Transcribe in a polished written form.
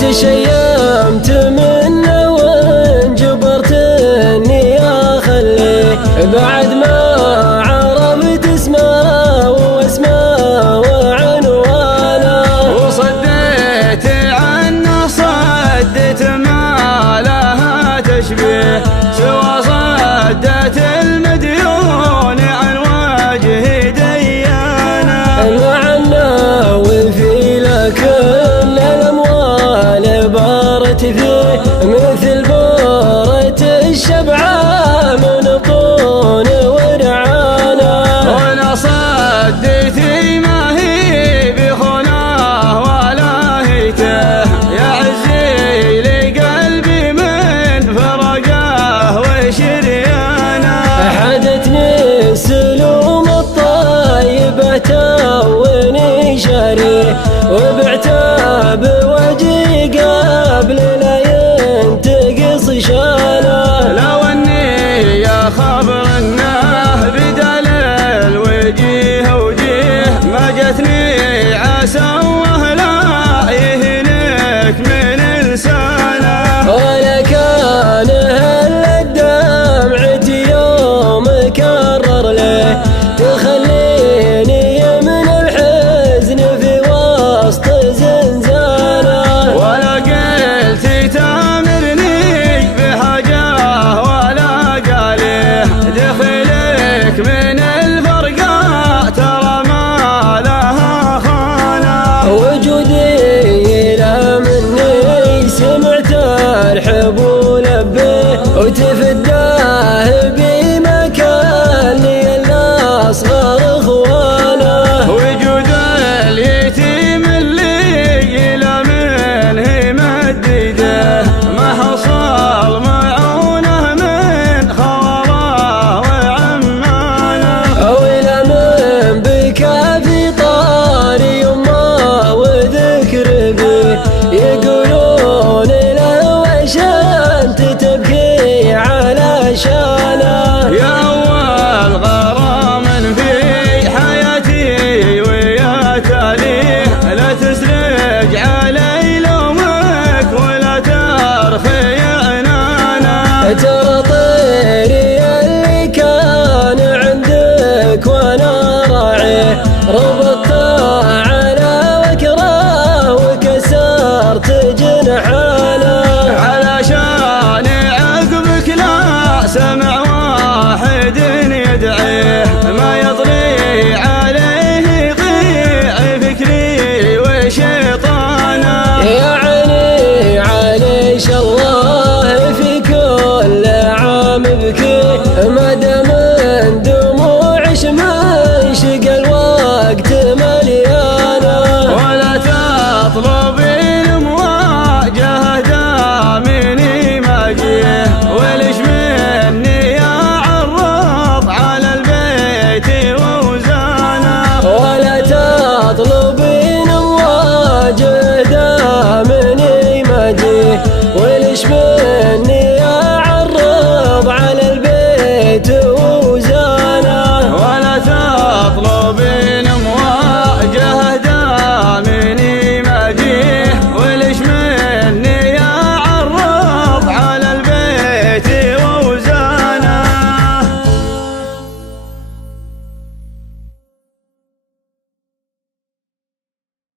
تشيمت منه وانجبرت اني اخليه بعد ما عرفت اسمه واسمه وعنوانه، وصديت عنه صدت ما لها تشبيه سوى صدت المديون عن وجه ديانه، مع انه وفي لكن الاموال بارت فيه مثل بورة الشبعة من بطون ورعانه، وانا صديتي ما هي بخناه ولا هيته يا عزي لقلبي من فرقه وشريانه، حدتني السلوم الطيبة توني شاريه وبعته بوجهي قبل لا ينتقص شانه، لو اني يا خبر انه بدل الوجيه وجيه ما جتني عسى وهلا يهلك من لسانه، ولا كان هل دمعتي يوم كرر له تخليني من الحزن في وسط زنزانه، ولا قلت تامرني بحاجه ولا قاله دخلك من